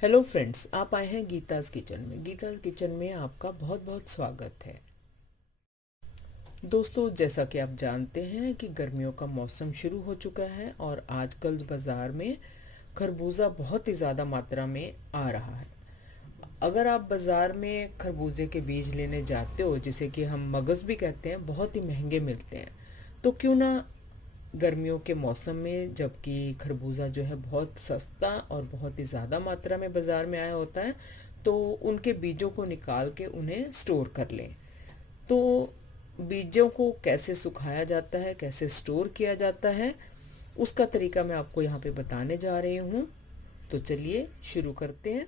Hello friends, आप आए हैं गीताज़ किचन में। गीताज़ किचन में आपका बहुत बहुत स्वागत है। दोस्तों, जैसा कि आप जानते हैं कि गर्मियों का मौसम शुरू हो चुका है और आजकल बाज़ार में खरबूजा बहुत ही ज़्यादा मात्रा में आ रहा है। अगर आप बाज़ार में खरबूजे के बीज लेने जाते हो, जिसे कि हम मगज़ भी कहते हैं, बहुत ही महंगे मिलते हैं। तो क्यों ना गर्मियों के मौसम में, जबकि खरबूजा जो है बहुत सस्ता और बहुत ही ज़्यादा मात्रा में बाज़ार में आया होता है, तो उनके बीजों को निकाल के उन्हें स्टोर कर लें। तो बीजों को कैसे सुखाया जाता है, कैसे स्टोर किया जाता है, उसका तरीका मैं आपको यहाँ पे बताने जा रही हूँ। तो चलिए शुरू करते हैं।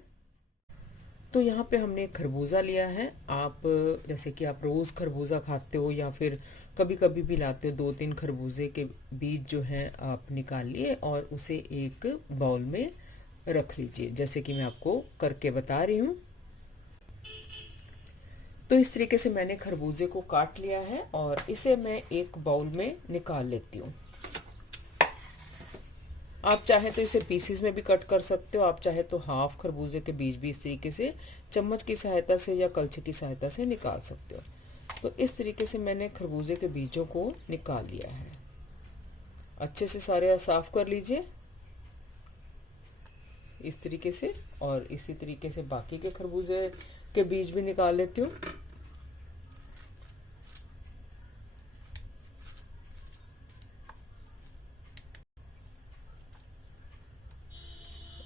तो यहाँ पे हमने खरबूजा लिया है। आप जैसे कि आप रोज़ खरबूजा खाते हो या फिर कभी कभी भी लाते हो, 2-3 खरबूजे के बीज जो हैं आप निकाल लिए और उसे एक बाउल में रख लीजिए, जैसे कि मैं आपको करके बता रही हूँ। तो इस तरीके से मैंने खरबूजे को काट लिया है और इसे मैं एक बाउल में निकाल लेती हूँ। आप चाहे तो इसे पीसीज में भी कट कर सकते हो, आप चाहे तो हाफ खरबूजे के बीज भी इस तरीके से चम्मच की सहायता से या कलछी की सहायता से निकाल सकते हो। तो इस तरीके से मैंने खरबूजे के बीजों को निकाल लिया है। अच्छे से सारे साफ कर लीजिए इस तरीके से, और इसी तरीके से बाकी के खरबूजे के बीज भी निकाल लेती हूँ।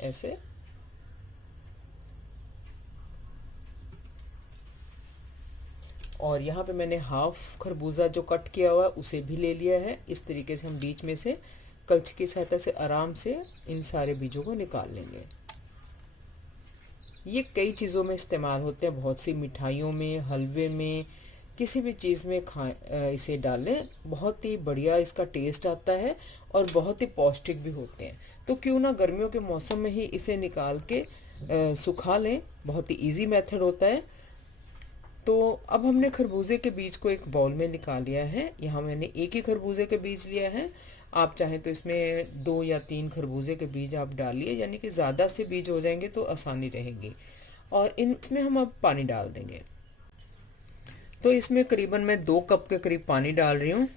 ऐसे। और यहाँ पे मैंने हाफ खरबूजा जो कट किया हुआ है उसे भी ले लिया है। इस तरीके से हम बीच में से कलछी की सहायता से आराम से इन सारे बीजों को निकाल लेंगे। ये कई चीज़ों में इस्तेमाल होते हैं, बहुत सी मिठाइयों में, हलवे में, किसी भी चीज़ में इसे डालें, बहुत ही बढ़िया इसका टेस्ट आता है और बहुत ही पौष्टिक भी होते हैं। तो क्यों ना गर्मियों के मौसम में ही इसे निकाल के सुखा लें। बहुत ही इजी मेथड होता है। तो अब हमने खरबूजे के बीज को एक बाउल में निकाल लिया है। यहाँ मैंने एक ही खरबूजे के बीज लिया है। आप चाहें तो इसमें 2 या 3 खरबूजे के बीज आप डालिए, यानी कि ज़्यादा से बीज हो जाएंगे तो आसानी रहेगी। और इसमें हम अब पानी डाल देंगे। तो इसमें करीबन मैं 2 कप के करीब पानी डाल रही हूँ।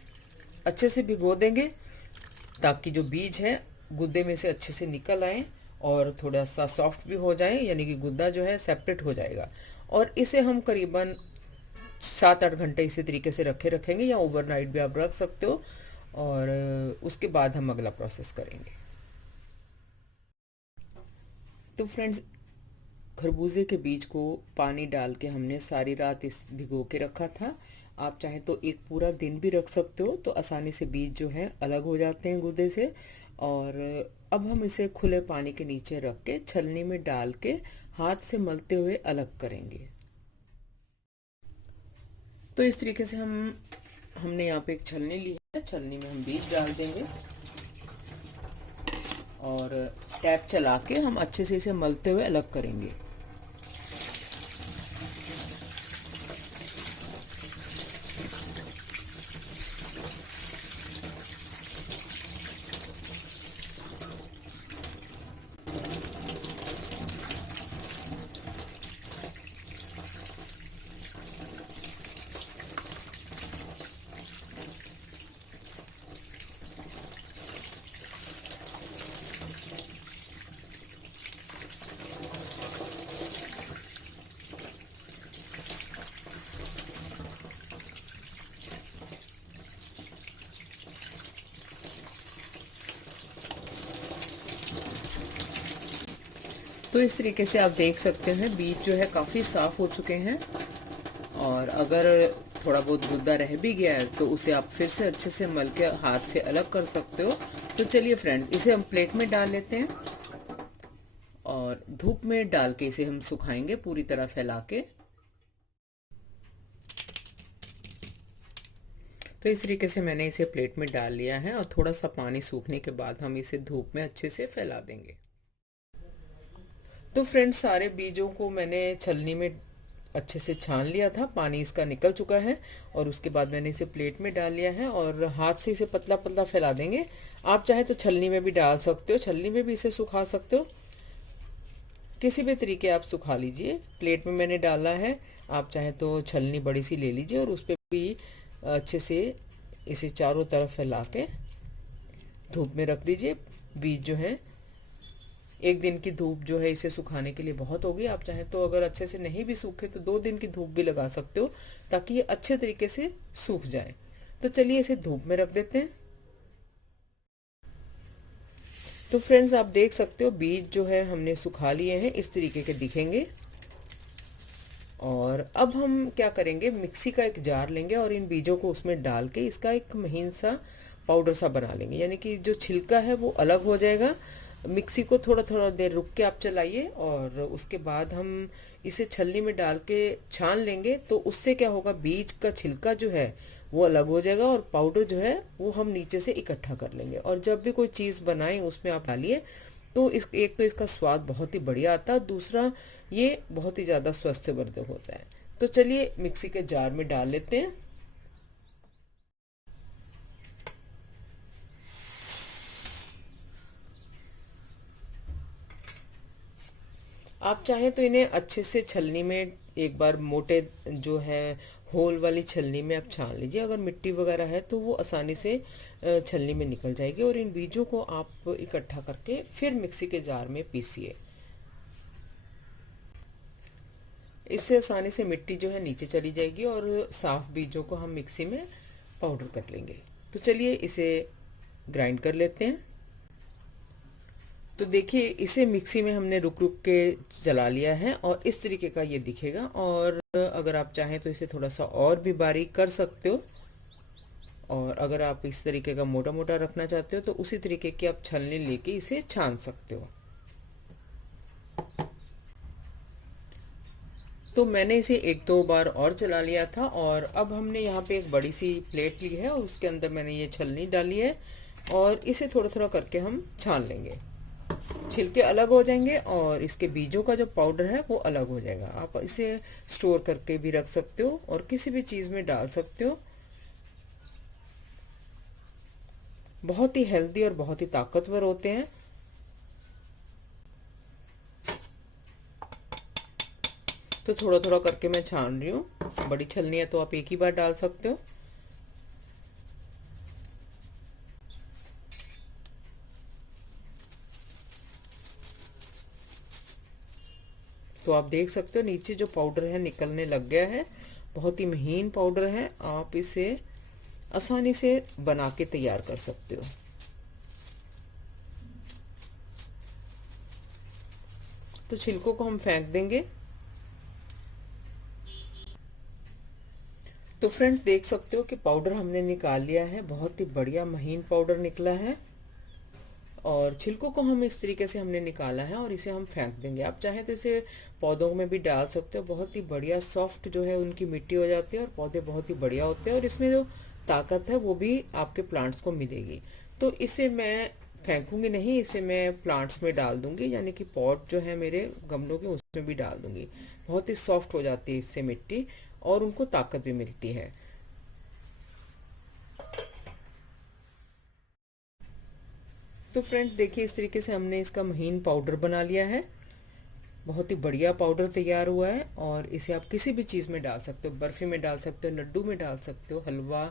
अच्छे से भिगो देंगे ताकि जो बीज है गुद्दे में से अच्छे से निकल आए और थोड़ा सा सॉफ्ट भी हो जाए, यानी कि गुद्दा जो है सेपरेट हो जाएगा। और इसे हम करीबन 7-8 घंटे इसी तरीके से रखेंगे, या ओवरनाइट भी आप रख सकते हो। और उसके बाद हम अगला प्रोसेस करेंगे। तो फ्रेंड्स, खरबूजे के बीज को पानी डाल के हमने सारी रात इस भिगो के रखा था। आप चाहे तो एक पूरा दिन भी रख सकते हो, तो आसानी से बीज जो है अलग हो जाते हैं गुदे से। और अब हम इसे खुले पानी के नीचे रख के छलनी में डाल के हाथ से मलते हुए अलग करेंगे। तो इस तरीके से हमने यहाँ पे एक छलनी ली है। छलनी में हम बीज डाल देंगे और टैप चला के हम अच्छे से इसे मलते हुए अलग करेंगे। तो इस तरीके से आप देख सकते हैं बीज जो है काफ़ी साफ़ हो चुके हैं। और अगर थोड़ा बहुत गुद्दा रह भी गया है तो उसे आप फिर से अच्छे से मल के हाथ से अलग कर सकते हो। तो चलिए फ्रेंड्स, इसे हम प्लेट में डाल लेते हैं और धूप में डाल के इसे हम सुखाएंगे पूरी तरह फैला के। तो इस तरीके से मैंने इसे प्लेट में डाल लिया है और थोड़ा सा पानी सूखने के बाद हम इसे धूप में अच्छे से फैला देंगे। तो फ्रेंड्स, सारे बीजों को मैंने छलनी में अच्छे से छान लिया था, पानी इसका निकल चुका है। और उसके बाद मैंने इसे प्लेट में डाल लिया है और हाथ से इसे पतला पतला फैला देंगे। आप चाहे तो छलनी में भी डाल सकते हो, छलनी में भी इसे सुखा सकते हो। किसी भी तरीके आप सुखा लीजिए। प्लेट में मैंने डाला है, आप चाहे तो छलनी बड़ी सी ले लीजिए और उस पर भी अच्छे से इसे चारों तरफ फैला के धूप में रख दीजिए। बीज जो है, एक दिन की धूप जो है इसे सुखाने के लिए बहुत होगी। आप चाहे तो अगर अच्छे से नहीं भी सूखे तो 2 दिन की धूप भी लगा सकते हो, ताकि ये अच्छे तरीके से सूख जाए। तो चलिए इसे धूप में रख देते हैं। तो फ्रेंड्स, आप देख सकते हो बीज जो है हमने सुखा लिए हैं, इस तरीके के दिखेंगे। और अब हम क्या करेंगे, मिक्सी का एक जार लेंगे और इन बीजों को उसमें डाल के इसका एक महीन सा पाउडर सा बना लेंगे। यानी कि जो छिलका है वो अलग हो जाएगा। मिक्सी को थोड़ा थोड़ा देर रुक के आप चलाइए और उसके बाद हम इसे छलनी में डाल के छान लेंगे। तो उससे क्या होगा, बीज का छिलका जो है वो अलग हो जाएगा और पाउडर जो है वो हम नीचे से इकट्ठा कर लेंगे। और जब भी कोई चीज़ बनाएं उसमें आप डालिए, तो इस एक तो इसका स्वाद बहुत ही बढ़िया आता है, दूसरा ये बहुत ही ज़्यादा स्वास्थ्यवर्धक होता है। तो चलिए मिक्सी के जार में डाल लेते हैं। आप चाहें तो इन्हें अच्छे से छलनी में एक बार मोटे जो है होल वाली छलनी में आप छान लीजिए। अगर मिट्टी वगैरह है तो वो आसानी से छलनी में निकल जाएगी। और इन बीजों को आप इकट्ठा करके फिर मिक्सी के जार में पीसिए। इससे आसानी से मिट्टी जो है नीचे चली जाएगी और साफ बीजों को हम मिक्सी में पाउडर कर लेंगे। तो चलिए इसे ग्राइंड कर लेते हैं। तो देखिए इसे मिक्सी में हमने रुक रुक के चला लिया है और इस तरीके का ये दिखेगा। और अगर आप चाहें तो इसे थोड़ा सा और भी बारीक कर सकते हो। और अगर आप इस तरीके का मोटा मोटा रखना चाहते हो तो उसी तरीके की आप छलनी लेके इसे छान सकते हो। तो मैंने इसे 1-2 बार और चला लिया था। और अब हमने यहाँ पे एक बड़ी सी प्लेट ली है और उसके अंदर मैंने ये छलनी डाली है और इसे थोड़ा थोड़ा करके हम छान लेंगे। छिलके अलग हो जाएंगे और इसके बीजों का जो पाउडर है वो अलग हो जाएगा। आप इसे स्टोर करके भी रख सकते हो और किसी भी चीज़ में डाल सकते हो। बहुत ही हेल्दी और बहुत ही ताकतवर होते हैं। तो थोड़ा थोड़ा करके मैं छान रही हूँ। बड़ी छलनी है तो आप एक ही बार डाल सकते हो। तो आप देख सकते हो नीचे जो पाउडर है निकलने लग गया है। बहुत ही महीन पाउडर है। आप इसे आसानी से बना के तैयार कर सकते हो। तो छिलकों को हम फेंक देंगे। तो फ्रेंड्स, देख सकते हो कि पाउडर हमने निकाल लिया है। बहुत ही बढ़िया महीन पाउडर निकला है। और छिलकों को हम इस तरीके से हमने निकाला है और इसे हम फेंक देंगे। आप चाहें तो इसे पौधों में भी डाल सकते हो। बहुत ही बढ़िया सॉफ्ट जो है उनकी मिट्टी हो जाती है और पौधे बहुत ही बढ़िया होते हैं और इसमें जो ताकत है वो भी आपके प्लांट्स को मिलेगी। तो इसे मैं फेंकूंगी नहीं, इसे मैं प्लांट्स में डाल दूंगी। यानी कि पॉट जो है मेरे गमलों के उसमें भी डाल दूंगी। बहुत ही सॉफ्ट हो जाती है इससे मिट्टी और उनको ताकत भी मिलती है। तो फ्रेंड्स देखिए इस तरीके से हमने इसका महीन पाउडर बना लिया है। बहुत ही बढ़िया पाउडर तैयार हुआ है और इसे आप किसी भी चीज़ में डाल सकते हो। बर्फ़ी में डाल सकते हो, लड्डू में डाल सकते हो, हलवा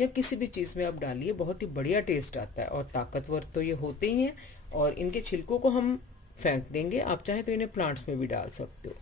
या किसी भी चीज़ में आप डालिए। बहुत ही बढ़िया टेस्ट आता है और ताकतवर तो ये होते ही हैं। और इनके छिलकों को हम फेंक देंगे। आप चाहें तो इन्हें प्लांट्स में भी डाल सकते हो।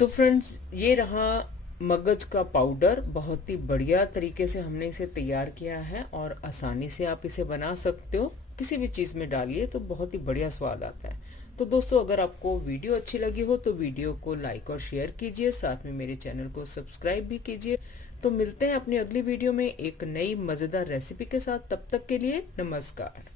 तो फ्रेंड्स, ये रहा मगज का पाउडर। बहुत ही बढ़िया तरीके से हमने इसे तैयार किया है और आसानी से आप इसे बना सकते हो। किसी भी चीज़ में डालिए तो बहुत ही बढ़िया स्वाद आता है। तो दोस्तों, अगर आपको वीडियो अच्छी लगी हो तो वीडियो को लाइक और शेयर कीजिए। साथ में मेरे चैनल को सब्सक्राइब भी कीजिए। तो मिलते हैं अपनी अगली वीडियो में एक नई मज़ेदार रेसिपी के साथ। तब तक के लिए नमस्कार।